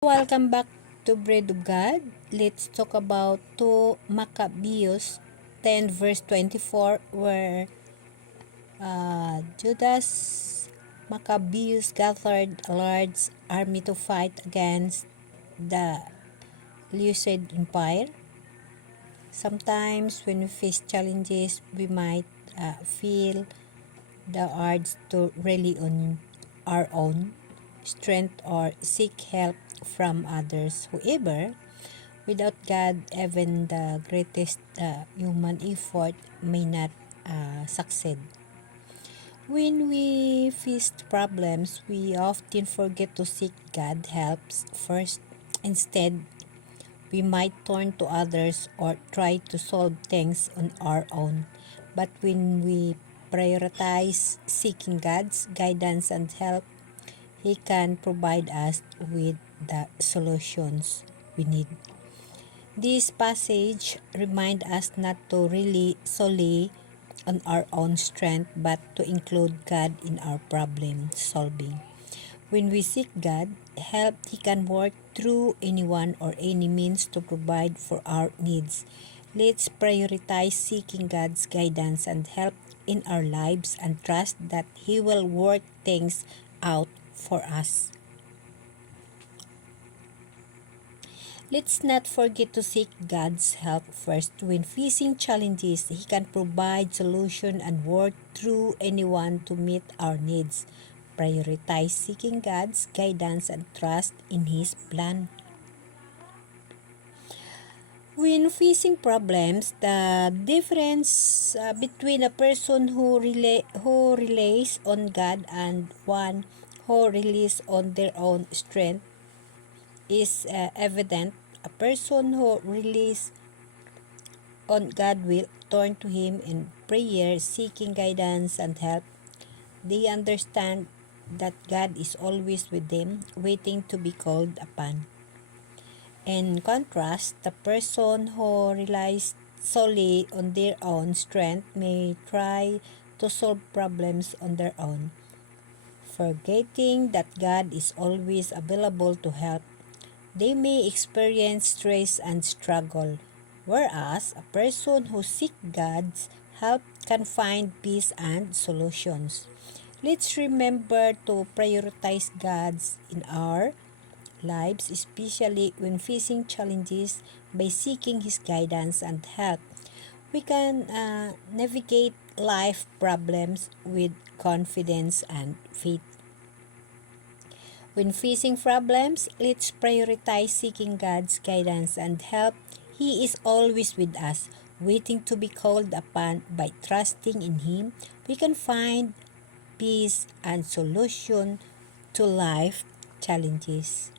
Welcome back to Bread of God. Let's talk about 2 Maccabees 10 verse 24 where Judas Maccabeus gathered a large army to fight against the Seleucid Empire. Sometimes when we face challenges, we might feel the urge to rely on our own strength or seek help from others. However, without God, even the greatest human effort may not succeed. When we face problems, we often forget to seek God's help first. Instead, we might turn to others or try to solve things on our own. But when we prioritize seeking God's guidance and help, He can provide us with the solutions we need. This passage reminds us not to rely solely on our own strength but to include God in our problem solving. When we seek God help, He can work through anyone or any means to provide for our needs. Let's prioritize seeking God's guidance and help in our lives and trust that He will work things out for us. Let's not forget to seek God's help first. When facing challenges, He can provide solution and work through anyone to meet our needs. Prioritize seeking God's guidance and trust in His plan. When facing problems, the difference between a person who relies on God and one who relies on their own strength is evident. A person who relies on God will turn to Him in prayer, seeking guidance and help. They understand that God is always with them, waiting to be called upon. In contrast, the person who relies solely on their own strength may try to solve problems on their own, forgetting that God is always available to help. They may experience stress and struggle, whereas a person who seeks God's help can find peace and solutions. Let's remember to prioritize God's in our lives, especially when facing challenges. By seeking His guidance and help, we can navigate life problems with confidence and faith. When facing problems, let's prioritize seeking God's guidance and help. He is always with us, waiting to be called upon. By trusting in Him, we can find peace and solution to life challenges.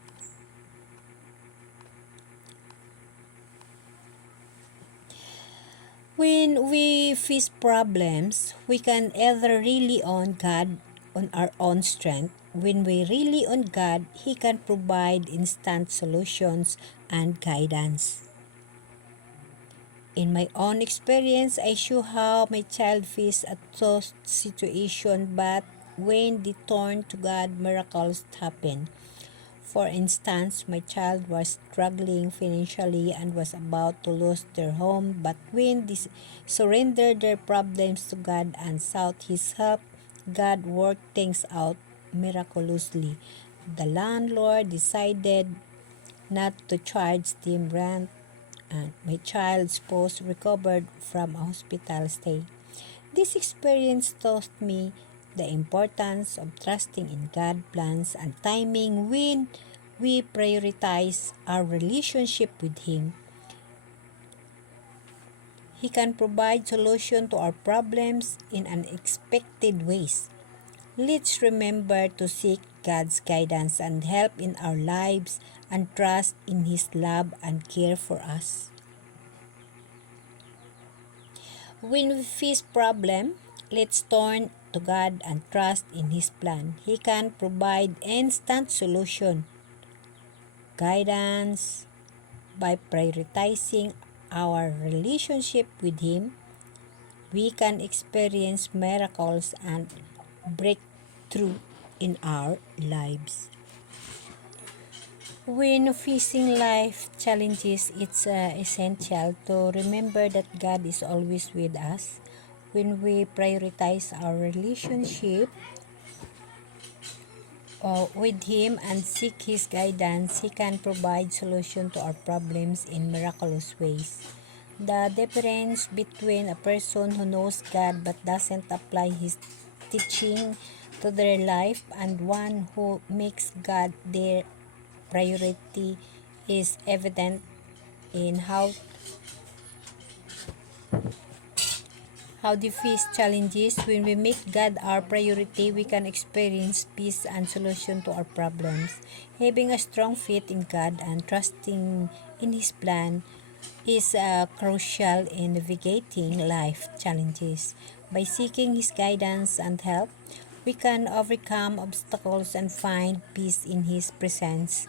When we face problems, we can either rely on God on our own strength. When we rely on God, He can provide instant solutions and guidance. In my own experience, I saw how my child faced a tough situation, but when they turned to God, miracles happened. For instance, my child was struggling financially and was about to lose their home, but when they surrendered their problems to God and sought His help, God worked things out miraculously. The landlord decided not to charge them rent, and my child's spouse recovered from a hospital stay. This experience taught me the importance of trusting in God's plans and timing. When we prioritize our relationship with Him, He can provide solution to our problems in unexpected ways. Let's remember to seek God's guidance and help in our lives and trust in His love and care for us. When we face problem, let's turn to God and trust in His plan. He can provide instant solution, guidance. By prioritizing our relationship with Him, we can experience miracles and breakthrough in our lives. When facing life challenges, it's essential to remember that God is always with us. When we prioritize our relationship with Him and seek His guidance, He can provide solution to our problems in miraculous ways. The difference between a person who knows God but doesn't apply His teaching to their life and one who makes God their priority is evident in how they face challenges. When we make God our priority, we can experience peace and solution to our problems. Having a strong faith in God and trusting in His plan is crucial in navigating life challenges. By seeking His guidance and help, we can overcome obstacles and find peace in His presence.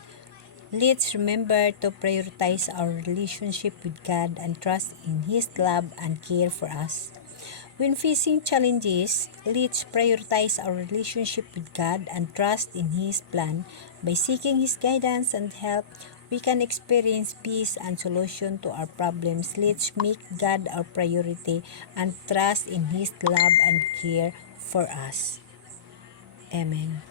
Let's remember to prioritize our relationship with God and trust in His love and care for us. When facing challenges, let's prioritize our relationship with God and trust in His plan. By seeking His guidance and help, we can experience peace and solution to our problems. Let's make God our priority and trust in His love and care for us. Amen.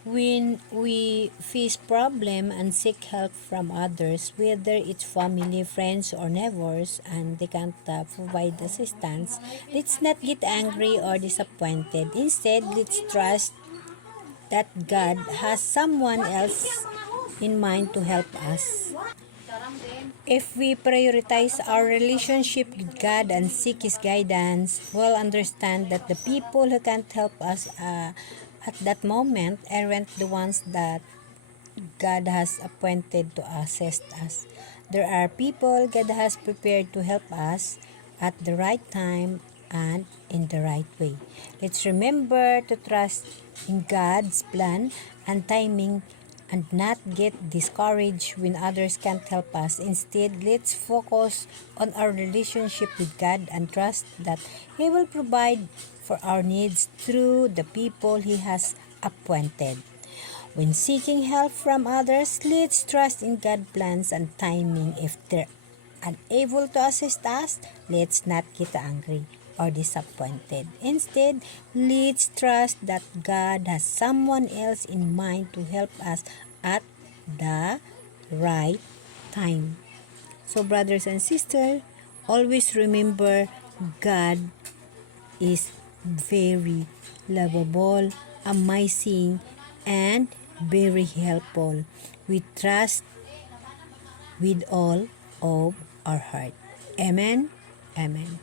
When we face problem and seek help from others, whether it's family, friends, or neighbors, and they can't provide assistance, let's not get angry or disappointed. Instead, let's trust that God has someone else in mind to help us. If we prioritize our relationship with God and seek His guidance, we'll understand that the people who can't help us at that moment aren't the ones that God has appointed to assist us. There are people God has prepared to help us at the right time and in the right way. Let's remember to trust in God's plan and timing and not get discouraged when others can't help us. Instead, let's focus on our relationship with God and trust that He will provide for our needs through the people He has appointed. When seeking help from others, let's trust in God's plans and timing. If they're unable to assist us, let's not get angry or disappointed. Instead, let's trust that God has someone else in mind to help us at the right time. So, brothers and sisters, always remember God is very lovable, amazing, and very helpful. We trust with all of our heart. Amen. Amen.